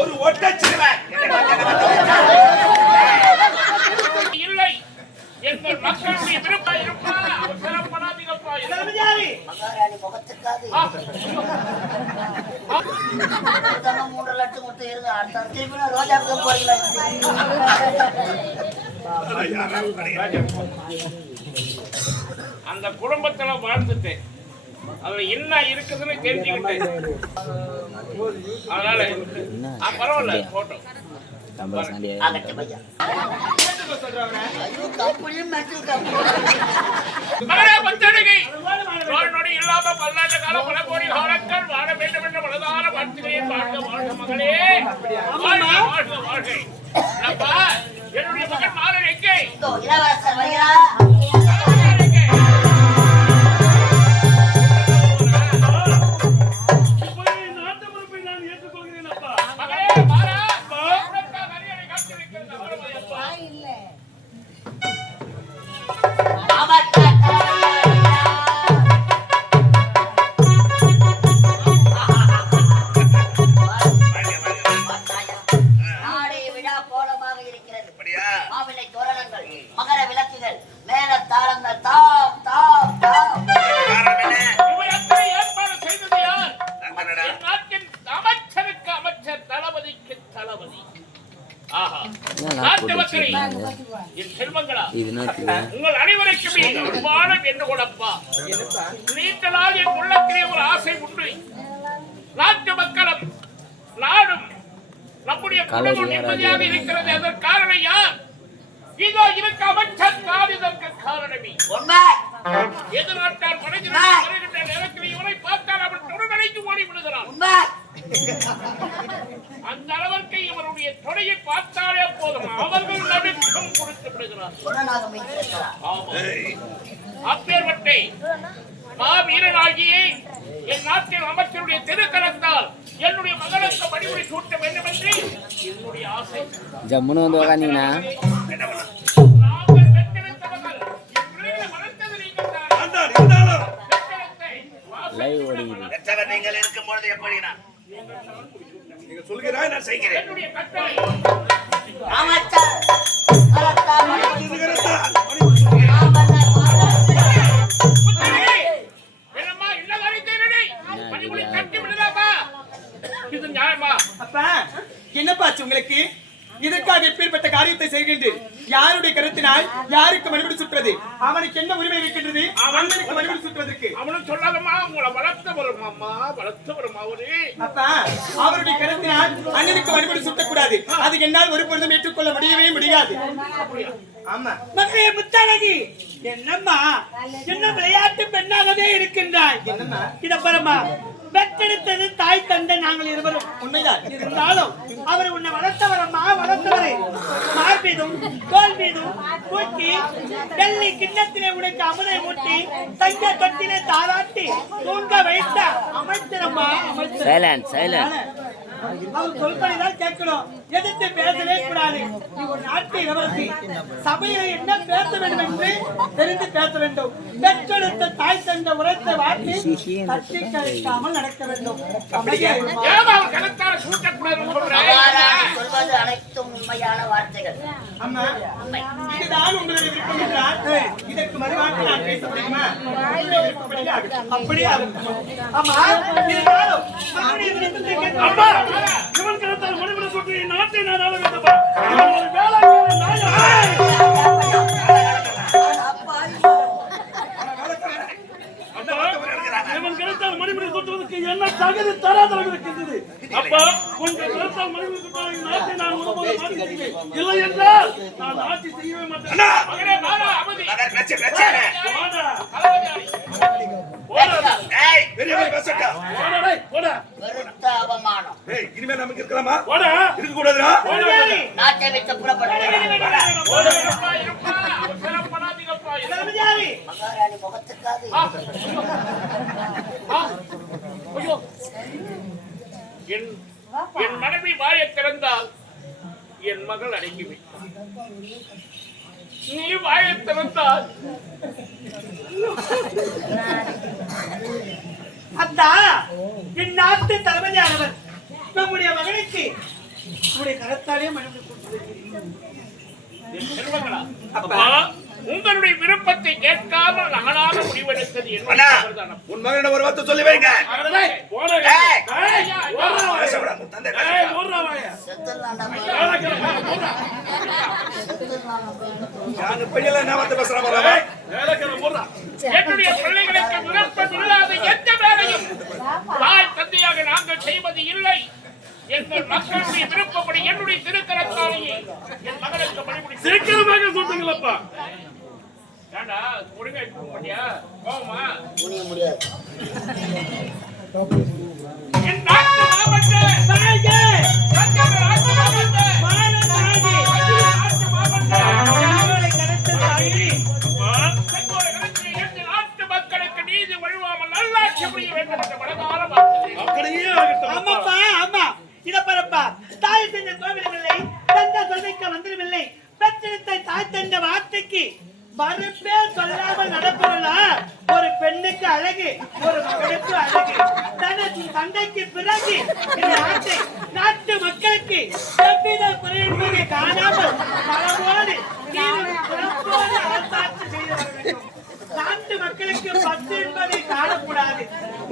ஒரு ஒட்டச்சிறுவன் இல்லை. எங்கள் மக்களுடைய விருப்பம் இருப்பா அவசரப்படாதீங்கப்பா. மகாராணி முகத்துக்காது 3 லட்சம் கொடுத்து இருங்க. அடுத்த திருப்பி ரோஜாவுக்கு போறீங்களா? அந்த குடும்பத்துல வாழ்ந்துட்டேன். அதுல என்ன இருக்குதுன்னு தெரிஞ்சுக்கிட்டேன். அதனால பரவாயில்ல போட்டோம். இல்லாம பல்லாண்டு காலம் பல கோடி காலங்கள் வாழ வேண்டும் என்ற மனதார வாழ்த்துகிறேன். வாழ்க வாழ்க மகளே, வாழ்க வாழ்க வாழ்க. என்னுடைய மகன் மாறன் எங்கே? மகர விளக்குகள் மேல தாளங்கள் தாம் தாம் தாம். ஏற்பாடு செய்தது யார்? நாட்டின் அமைச்சருக்கு அமைச்சர், தளபதிக்கு தளபதி. நாட்டு மக்களே, என் செல்வங்களா, உங்கள் அனைவருக்குமே அன்பான வேண்டுகோளப்பா. நீட்டலால் என் உள்ளத்திலே ஒரு ஆசை உண்டு. நாட்டு மக்களும் நாடும் நம்முடைய குடும்பம் நிம்மதியாக இருக்கிறது. அதற்கு காரணம் யார்? இதோ இருக்க அமைச்சர் தான் இதற்கு காரணமே. எதிர்நாட்டார் படைகின்ற நேரத்தில் இவரை பார்த்தால் அவன் தொடர்ந்து ஓடி விடுகிறான். அந்த அளவிற்கு இவருடைய தொடையை பார்த்தாலே போதும், அவர்கள் நடுக்கம் கொடுத்து விடுகிறார். அப்பேற்பட்ட மாவீரனாகிய என் நாட்டின் அமைச்சருடைய திருக்கரத்தால் என்னுடைய மகளுக்கு மணிமுடி சூட்ட வேண்டும் என்று என்னுடைய ஆசை. ஜம்முன்னு வந்து உக்காந்தீங்கன்னா நீங்கள் இருக்கும் பொழுது எப்படி நீங்க சொல்கிறாய், நான் செய்கிறேன். என்னப்பாச்சு உங்களுக்கு? இதற்காக எப்பேற்பட்ட காரியத்தை செய்கின்றேன்? யாருடைய கருத்தினால் யாருக்கு மறுபடி சுற்றுறது? அவனுக்கு என்ன உரிமை இருக்கின்றது அவனுக்கு மறுபடி சுற்றுவதற்கு? அவனும் சொல்லாதமா, உங்களை வளர்த்த வரும் அம்மா, வளர்த்த வரும் அவரு. அப்பா, அவருடைய கருத்தினால் அண்ணனுக்கு மறுபடி சுட்டக்கூடாது. அது என்னால் ஒரு பொழுதும் ஏற்றுக்கொள்ள முடியவே முடியாது. ஆமா மகளே முத்தானகி, என்னம்மா என்ன விளையாட்டு பெண்ணாகவே இருக்கின்றாய்? என்னம்மா இத பரமா பெற்றெடுத்தது தாய் தந்தை நாங்கள் இருவரும். உண்மைதான். இருந்தாலும் அவர் உன்னை வளர்த்தவரம்மா, வளர்த்தவரே. மார்பீதும் தோல் மீதும் தூக்கி டெல்லி கிண்ணத்திலே உனக்கு அமுதை ஊட்டி தங்க தொட்டிலே தாராட்டி தூங்க வைத்த அமைச்சரம்மா, அமைச்சர். அவர் சொல்படிதான் கேட்கணும், எதிர்த்து பேசவே கூடாது. நீ ஒரு நாட்டு இளவரசி, சபையில என்ன பேச வேண்டும் என்று தெரிந்து பேச வேண்டும். பெற்றெடுத்த தாய் தந்த உரைத்த வார்த்தை தட்டி கழிக்காமல் நடக்க வேண்டும். சொல்வது அனைத்தும் உண்மையான வார்த்தைகள். அம்மா, இதுதான் உங்களுடைய விருப்பம் என்றால் இதற்கு மறுவார்த்தை நான் பேச முடியுமா? அப்படியே அம்மா, அம்மா, இவன் கருத்தால் மணிபுர சுற்றி நாட்டை நான் ஆள வேண்டுமா? இவன் ஒரு வேளாண் இவன் கருத்தால் மணிபுர சுற்றுவதற்கு என்ன தகுதி தராதரம் இருக்கின்றது? அப்பா, உங்கள் கருத்தால் மணிபுர சுற்றுவதற்கு நாட்டை நான் உணவாக மாற்றிக்கிறேன். இல்லை என்றால் நான் ஆட்சி செய்யவே மாட்டேன். இனிமே நமக்கு இருக்கலாமா? இருக்க கூடாதுடா. நாட்டை விட்டு புறப்பட்டு மகாராணி முகத்துக்காது என் மனைவி வாயை திறந்தால் என் மகள் அடங்கி வைத்தாள். நீ வாயை திறந்தால் அத்தா, இந்நாட்டு தலைமையானவர் நம்முடைய மகனுக்கு உங்களுடைய கரத்தாலே மனம் கொடுத்து என் செல்வங்களா, அப்பா, உங்களுடைய விருப்பத்தை கேட்காமல் நானாக முடிவெடுத்தது அண்ணா, என்ன? உன் மகனிடம் ஒரு வார்த்தை சொல்லி வைங்க. ஏய், பேசக்கூடாது, உன் தந்தை பேசக்கூடாது. செத்துடலாம்டா யாரு பையன்ல என்ன வார்த்தை பேசுறான் பாரு. என்னுடைய பிள்ளைகளுக்கு விருப்பம் இல்லாத எந்த வேலையும் தாய் தந்தையாக நாங்கள் செய்வது இல்லை. எங்கள் மக்களுடைய விருப்பப்படி என்னுடைய திருக்கரத்தாலேயே என் மகனுக்கு பணிபுரி சீக்கிரமாக சொல்லுங்களப்பா. ஏண்டா முருங்கை பண்ணியா போமா புரிய முடியாது. என் நாட்டு மாமன்னே தாயே நாட்டு மாமன்னே நாட்டு மாமன்னே அவளை கடத்த தாயே தன்னோட கடத்திய எந்த நாட்டு மக்களுக்கு நீதி வழுவாமல் நல்லாட்சி புரிய வேண்டும் என்ற மனதார அப்படியே ஆகட்டும். ஆமாப்பா, ஆமா. இத பாருப்பா, தாய் செஞ்ச கோவிலமில்லை, தந்த சொல்லைக்கு வந்திரமில்லை. பெற்றெடுத்த தாய் தந்த வார்த்தைக்கு மறுப்பே சொல்லாமல் நடப்பவளா ஒரு பெண்ணுக்கு அழகு, ஒரு மகனுக்கு அழகு. தனது தந்தைக்கு பிறகு இந்த நாட்டை நாட்டு மக்களுக்கு எவ்வித குறையின்மையை காணாமல் பலவோடு சிறப்போடு அரசாட்சி செய்து வர வேண்டும். நாட்டு மக்களுக்கு பத்து என்பதை காணக்கூடாது.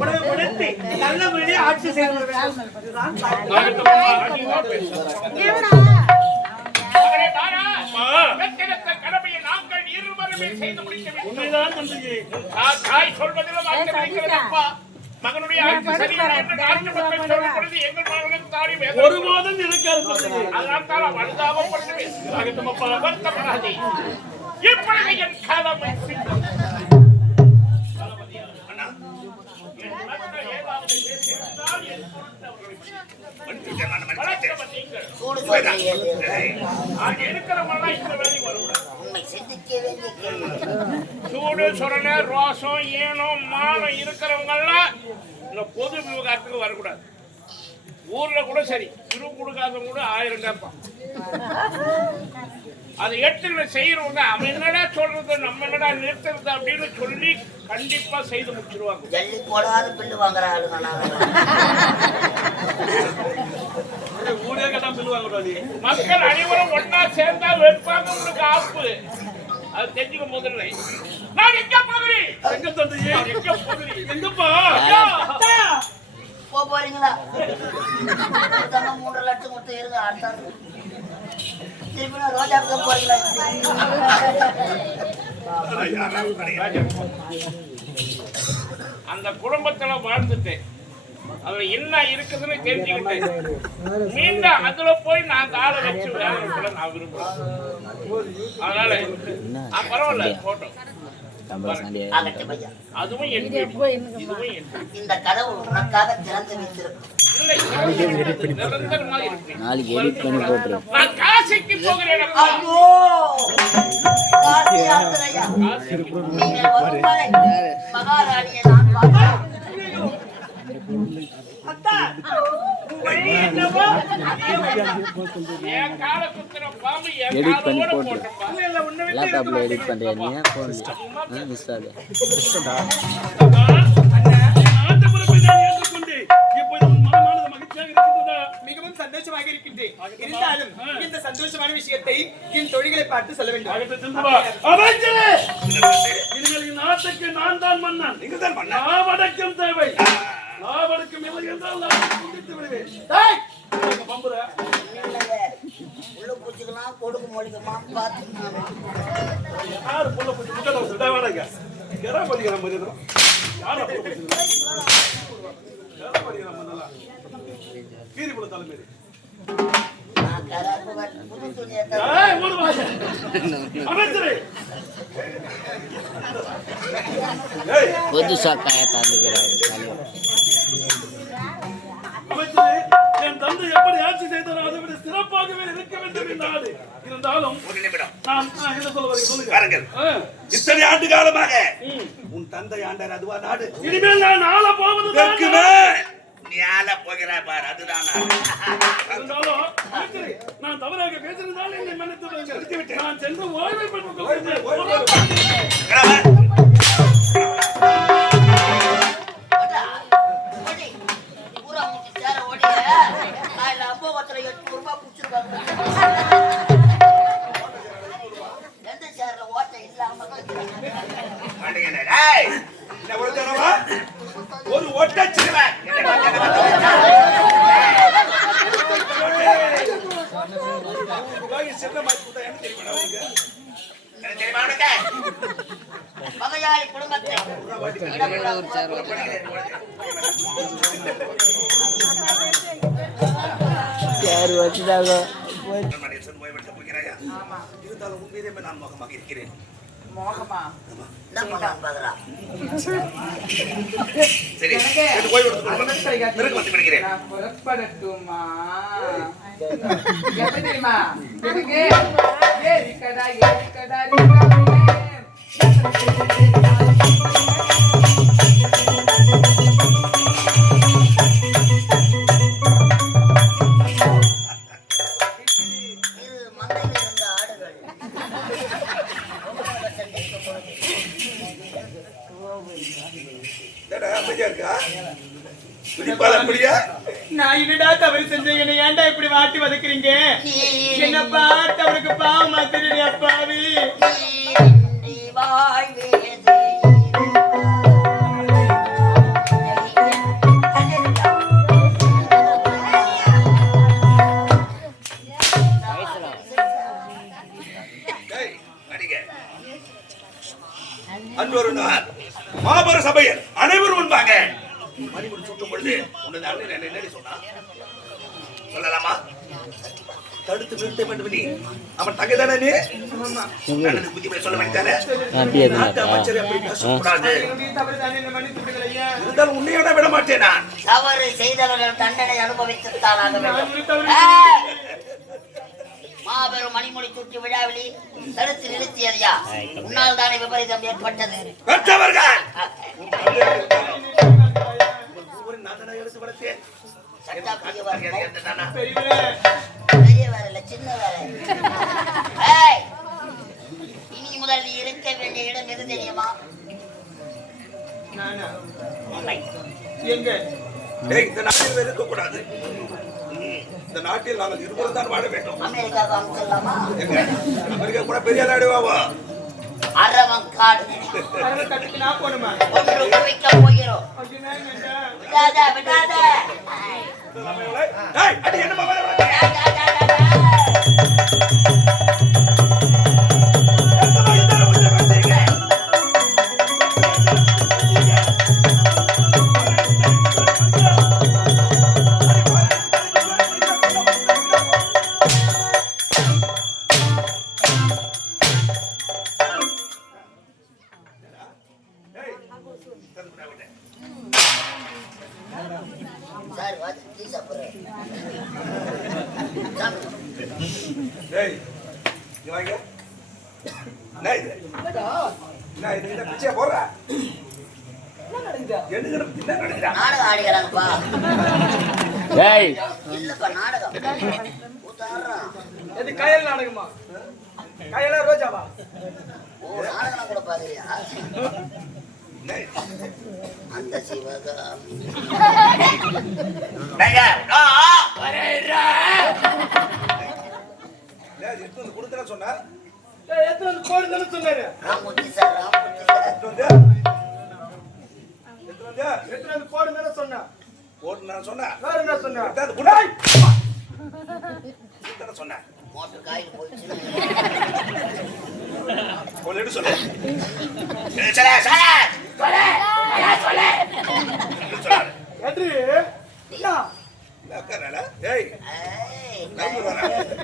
உணவு கொடுத்து நல்ல முறையில் ஆட்சி செய்து வர வேண்டும் என்பதுதான் கடமையை நாங்கள் இருவருமே செய்து முடிக்க வேண்டும். தாய் சொல்வதிலும் அர்த்தமிருக்கிறதப்பா. மகனுடைய ஆட்சி சரியில்லை என்று நாட்டு மக்கள் சொல்லும் பொழுது எங்கள் மகனுக்கு தாடி ஒருபோதும் இருக்காது. அதனால் தான் அழுதாபப்படுத்துவேன். வருத்தப்படாதே. இப்பொழுது என் கடமை சூடு சொல்றீங்க. உண்மை சிந்திக்க வேண்டிய கேள்வி. சூடு சொரண ரோசம் ஏனம் மானம் இருக்கிறவங்க எல்லாம் இந்த பொது விவகாரத்துக்கு வரக்கூடாது. ஊர்ல கூட சரி, சிறு கொடுக்காதவங்க கூட 1000 கேட்பான். அதை எடுத்து செய்யறவங்க அவன் என்னடா சொல்றது, நம்ம என்னடா நிறுத்துறது அப்படின்னு சொல்லி கண்டிப்பா செய்து முடிச்சிருவாங்க. ஜல்லி போடாத பில்லு வாங்குற ஆளுங்க மக்கள் அனைவரும் ஒன்னா சேர்ந்தா வெப்பாங்க. உங்களுக்கு ஆப்பு அது தெரிஞ்சுக்க முதல்ல. நான் எங்க போகிறேன்? எங்க தந்தையே? எங்க போகிறேன்? எங்கப்பா? போறீங்களா? 3 லட்சம் கொடுத்து இருங்க. அடுத்த திருப்பி ரோஜாவுக்கு போறீங்களா? அந்த குடும்பத்துல வாழ்ந்துட்டேன், அதுல என்ன இருக்குதுன்னு தெரிஞ்சுக்கிட்டேன். மீண்டும் அதுல போய் நான் காலை வச்சு வேலை கூட நான் விரும்புறேன். அதனால பரவாயில்ல போட்டோம். அதுவும் என் வீடு, இதுவும் என் வீடு. இந்த கதவு உனக்காக திறந்து வைத்திருக்கும். நிரந்தரமாக இருப்பேன். நாளைக்கு எடிட் பண்ணி போட்டுரும். நான் காசிக்கு போகிறேன். ஐயோ, காசி யாத்திரையா? நீங்கள் வருவாய். மகாராணியை நான் பார்த்தேன். அத்தா, என்னவோ என் கால குத்துற பாம்பு என் எடிட் பண்ணி காலோட போட்டுரும். போட்டப்பா. லேப்டாப்ல எடிட் பண்றியா நீ? போன் மிஸ் ஆகுது. மிகவும் சந்தோஷமாக இருக்கின்றேன். இருந்தாலும் இந்த சந்தோஷமான விஷயத்தை என் தொழில்களை பார்த்து சொல்ல வேண்டும். நாட்டுக்கு நான் தான் மன்னன். நீங்க தான் பண்ண. லாபடக்கம் தேவை. லாபடக்கம் இல்லை என்றால் நான் துண்டித்து விடுவேன். பம்புற உள்ள பூச்சிக்கலாம் கொடுக்கு மொழிக்குமா பார்த்து யாரு புள்ள பூச்சி முட்டை சுடாவாடங்க. எறா படிக்கிற மாதிரி இருக்கும். யாரா புள்ள பூச்சி? எறா படிக்கிற மாதிரி கீரி புள்ள தலைமையில. நான் கராப்புகள் புது துணியை ஏய் ஒரு வாச. அமைச்சரே. ஏய் புதுசா காய தாண்டுகிறாரு தலைவர். அமைச்சரே, என் தந்தை எப்படி ஆட்சி செய்தாரோ அதை விட சிறப்பாகவே இருக்க வேண்டும் என் நாடு. இருந்தாலும் ஒரு நிமிடம் நான் என்ன சொல்ல வரேன் சொல்லுங்க. பாருங்கள், இத்தனை ஆண்டு காலமாக உன் தந்தை ஆண்டார், அதுவா நாடு? இனிமேல் நான் ஆள போவது இதற்குமே நீ ஆள போகிறாய் பார், அதுதான் நாடு. இருந்தாலும் அமைச்சரே, நான் தவறாக பேசியிருந்தால் என்னை மன்னித்து விடுங்கள். நான் சென்று ஓய்வை பெற்றுக் கொள்கிறேன். ஊரா முட்டி சேர ஓடிய ஓரத்துல 800 ரூபாய் குடிச்சிருக்காங்க. எந்த சேர்ல ஓட்ட இல்லாம ஒரு ஒட்டச்சிருவேன் மகையாய் குடும்பத்தை யார் வச்சுட்டாங்க இருந்தாலும் உண்மையிலே நான் மோகமாக இருக்கிறேன். சரி விடுகிறேன். புறப்படட்டுமா தெரியுமா நான் என்னடா தவறு செஞ்சேன், என்ன ஏன்டா இப்படி வாட்டி வதக்குறீங்க? என்ன பார்த்து அவருக்கு பாவமா தெரியல அப்பாவி. அன்றொரு நாள் மாபெர சபையில் அனைவரும் முன்பாக மணிமுடி சுட்டும் பொழுது உனது அண்ணன் என்ன சொன்னா சொல்லலாமா? தடுத்து நிறுத்த வேண்டும். நீ அவன் தகைதானே நீ புத்திமதி சொல்ல வேண்டியதானே? நாட்டு அமைச்சர் அப்படி பேசக்கூடாது. இருந்தாலும் உன்னையோட விட மாட்டேன். நான் தவறு செய்தவர்கள் தண்டனை அனுபவித்துத்தான் மாபெரும் மணிமொழி சுற்றி விழாவிலே தடுத்து நிறுத்தியதையா? உன்னால் தானே விபரீதம் ஏற்பட்டது. பெரிய வேற சின்ன வேற. இனி முதல் நீ இருக்க வேண்டிய இடம் எது தெரியுமா? இந்த நாட்டில் இருக்கக்கூடாது. இந்த நாட்டில் நாங்கள் இருவரும் தான் வாழ வேண்டும். அமெரிக்காவுக்கு அனுப்பிச்சிடலாமா? அமெரிக்கா கூட பெரிய நாடுவாவா? அரவங்காடு போகணுமா? ஒன்று குவிக்க போகிறோம். விடாத விடாத. நாடகம் ஆடுகிறாங்கப்பா. இல்லப்பா நாடகம். கயல் நாடகமா? கயலா ரோஜாவா? ஓ நாடகம் கூட பாக்குறியா? அந்த சிவகாமி கொடுத்தா சொன்னார். சொன்னாரு ராமுத்தி சார் ராமுத்தி சொன்னா மோட்டர் காயில் போயிடுச்சு.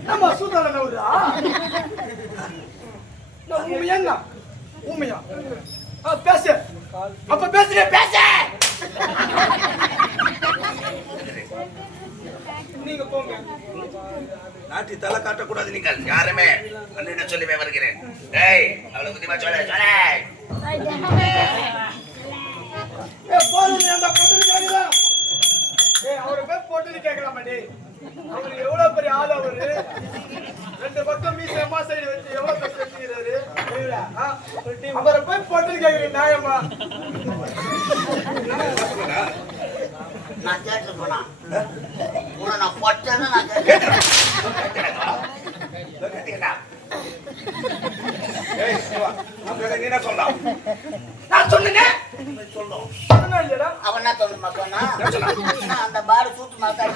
நம்ம சூதான உண்மையா உண்மையா பேசு. அப்ப பேசுற பேச. நீங்க போங்க. நாட்டி தலை காட்டக்கூடாது. நீங்கள் யாருமே அண்ணன் சொல்லிவே வருகிறேன். ஏய் அவளை புத்திமா சொல்ல சொல்ல. அவரை போய் போட்டு கேட்கலாமா? அவரு எவ்வளவு பெரிய ஆள். அவரு 2 பக்கம் மீசை அம்மா சைடு வச்சு எவ்வளவு கஷ்டம் வச்சுக்கிறாரு. அவரை போய் போட்டு கேட்கிறேன் நியாயமா? நான் தேட்டர் போனா உன்னை நான் பொட்டேன்னு நான் கேட்டேனா? கேட்டீங்களா? ஏய், சிவா, அவன் நீ என்ன சொல்லலாம்? நான் சொன்னேங்க. சொல்லணும். சொன்னா இல்லடா. அவன் என்ன சொல்லுமா சொன்னா அந்த பாரு சூட்டு மாத்தாடி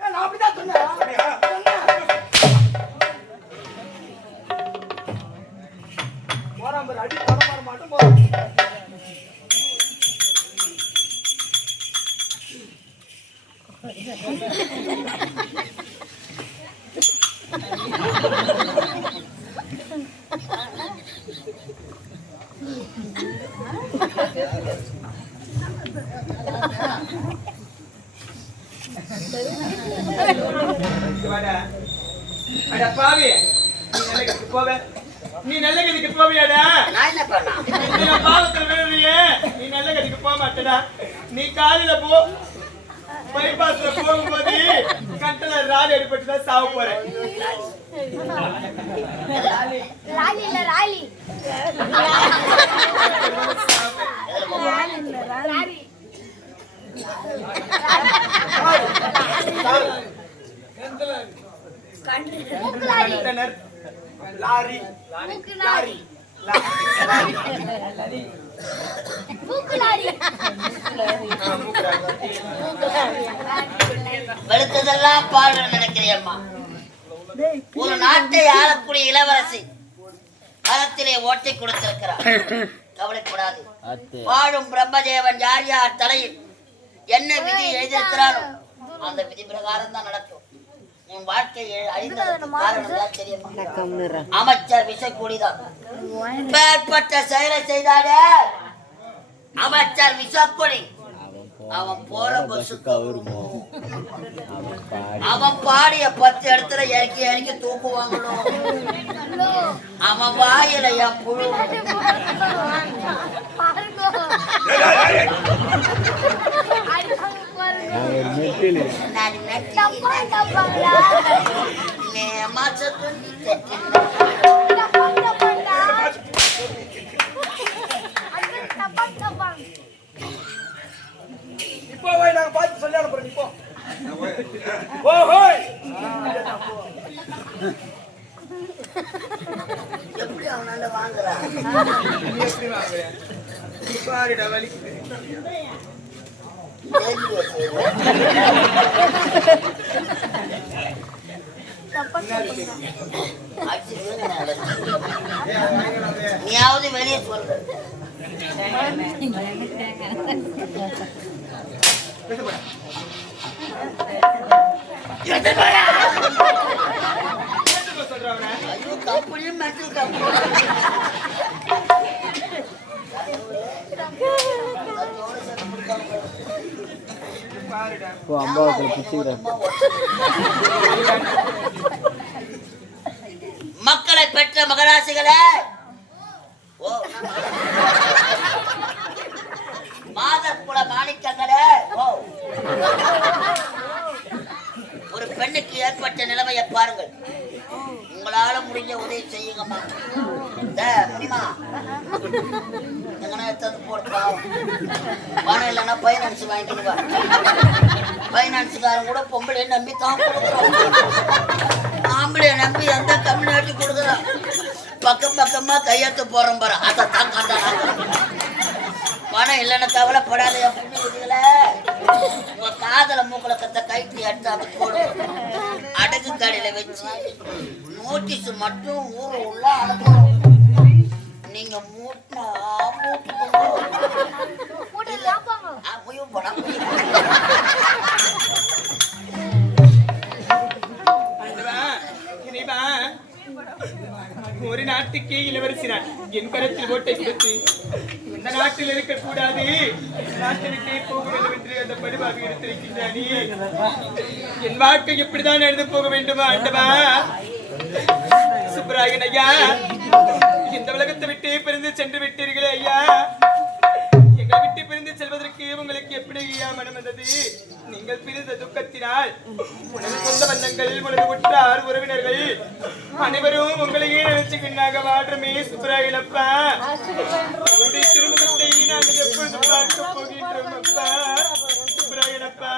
நான் அப்படிதான் சொன்னேன். சொன்னியா? போறான் பாரு, அடி படம் மாட்டோம் போறான். அட பாவி, நீ நல்ல கதிக்கு போவியாடா? நான் என்ன பண்ணா நீ பாவத்துல விழுறியே, நீ நல்ல கதிக்கு போக மாட்டடா. நீ காலையில போ, பைபாஸ்ல போகும்போது கட்டல ராலி அடிபட்டுதான் சாவ போறேன். ராலி இல்ல ராலி ராலி கண்டனர், லாரி, லாரி, வெளுத்ததெல்லாம் பாடு நினைக்கிறியம்மா. ஒரு நாட்டை ஆளக்கூடிய இளவரசி களத்திலே ஓட்டை கொடுத்திருக்கிறார். கவலைப்படாது. வாழும் பிரம்மதேவன் யார் யார் தலையில் என்ன விதி எழுதியிருக்கிறானோ அந்த விதி பிரகாரம் தான் நடக்கும். உன் வாழ்க்கை அழிந்ததற்கு காரணம் தான் தெரியுமா? அமைச்சர் விஷக்கூடிதான். பேர்பட்ட செயலை செய்தாலே அமைச்சர் விஷக்கூடி. அவன் போற பஸ்ஸுக்கு அவருமோ அவன் பாடிய 10 இடத்துல இறக்கி இறக்கி தூக்குவாங்களோ. அவன் வாயில என் புழு. இப்போ போய் நாங்க பார்த்து சொல்லி அனுப்புறோம். இப்போ ஓஹோய், எப்படி அவனால வாங்குறான்? நீ எப்படி வாங்குற? பாருடா வலிக்குது. நீயாவது வெளியே சொல்ற. ஐயோ, கம்பெனியும் மெட்டல் கம்பெனி. மக்களை பெற்ற மகராசிகளே, மாதக்குல மாணிக்கங்களே, ஒரு பெண்ணுக்கு ஏற்பட்ட நிலைமையை பாருங்கள். உங்களால முடிஞ்ச உதவி செய்யுங்கம்மா. முடியுமா? எங்கன்னா எடுத்து போடுப்பா. பணம் இல்லைன்னா பைனான்ஸ் வாங்கிடுவா. பைனான்ஸுக்காரன் கூட பொம்பளை நம்பி தான் கொடுக்குறான். ஆம்பளைய நம்பி எந்த கம்யூனிட்டி கொடுக்குறான். பக்கம் பக்கமா கையெழுத்து போறோம் பாரு. அதை தான் கண்டாங்க. பணம் இல்லைன்னு கவலைப்படாத என் பொண்ணு விதிகளை. உங்க காதல மூக்கல கத்த கைட்டு எடுத்து அப்படி போடும். அடகு கடையில வச்சு நோட்டீஸ் மட்டும் ஊரு உள்ள அனுப்பணும். நீங்க மூட்டா ஒரு நாட்டுக்கே இளவரசி நான் என் கரத்தில் ஓட்டை கொடுத்து இந்த நாட்டில் இருக்கக்கூடாது, நாட்டை விட்டே போக வேண்டும் என்று அந்த படுவாக எடுத்திருக்கின்றானே. என் வாழ்க்கை எப்படிதான் எழுந்து போக வேண்டுமா ஆண்டவா? சுப்பராயன் ஐயா, இந்த உலகத்தை விட்டே பிரிந்து சென்று விட்டீர்களே ஐயா. எங்களை விட்டு பிரிந்து செல்வதற்கு உங்களுக்கு எப்படி ஐயா மனம் வந்தது? நீங்கள் பிரிந்த துக்கத்தினால் உனது சொந்த பந்தங்கள், உனது உற்றார் உறவினர்கள் அனைவரும் உங்களையே நினைச்சுக்கின்னாக வாடுறமே சுப்ராயிலப்பா. உங்களுடைய திருமுகத்தை நாங்கள் எப்பொழுது பார்க்க போகின்றோம் அப்பா சுப்ராயிலப்பா.